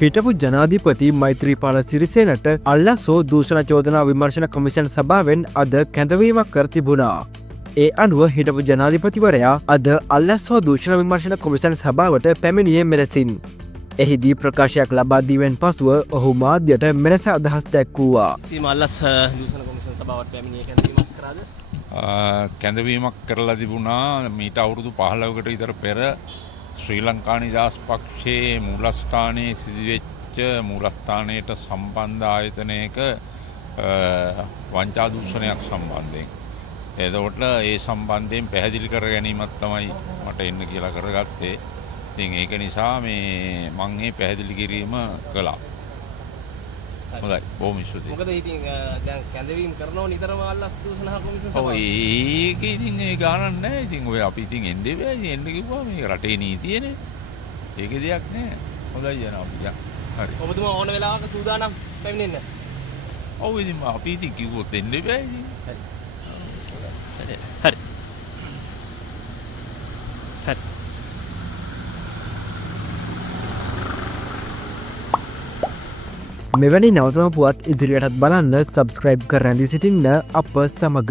හිටපු ජනාධිපති මෛත්‍රීපාල සිරිසේනට අල්ලාසෝ දූෂණ චෝදනා විමර්ශන කොමිෂන් සභාවෙන් අද කැඳවීමක් කර තිබුණා. ඒ අනුව හිටපු ජනාධිපතිවරයා අද අල්ලාසෝ දූෂණ විමර්ශන කොමිෂන් සභාවට පැමිණියේ මෙලෙසින්. එහිදී ප්‍රකාශයක් ලබා දීමෙන් පසුව ඔහු මාධ්‍යයට මෙලෙස අදහස් දැක්වුවා. අල්ලාස් දූෂණ කොමිෂන් සභාවට පැමිණියේ කැඳවීමක් කරාද? කැඳවීමක් කරලා තිබුණා මීට අවුරුදු 15කට විතර පෙර ශ්‍රී ලංකා නිදහස් පක්ෂයේ මූලස්ථානයේ සිදුවෙච්ච මූලස්ථානයට සම්බන්ධ ආයතනයක වංචා දූෂණයක් සම්බන්ධයෙන්. එතකොට ඒ සම්බන්ධයෙන් පැහැදිලි කර ගැනීමක් තමයි මට එන්න කියලා කරගත්තේ. ඉතින් ඒක නිසා මේ මම මේ පැහැදිලි කිරීම කළා. හොඳයි බොහොම ස්තුතියි. මොකද ඉතින් දැන් කැඳවීම කරනව නිතරම අල්ලාස් දූෂණ කොමිෂන් සභාව. ඔව් ඒක ඉතින් ඒ ගානක් නැහැ. ඉතින් ඔය අපි ඉතින් එන්නේ බෑ. ඉතින් එන්න කිව්වා මේ රටේ නීතියනේ. ඒකේ දෙයක් නැහැ. හොඳයි යනවා අපි. හරි. ඔබතුමා ඕන වෙලාවක සූදානම් පැමිණෙන්න. ඔව් ඉතින් අපි ඉතින් කිව්වොත් එන්න බෑ ඉතින්. හරි. හරි. හරි. මෙවැනි නවතම පුවත් ඉදිරියටත් බලන්න සබස්ක්‍රයිබ් කර රැඳී සිටින්න අප සමග.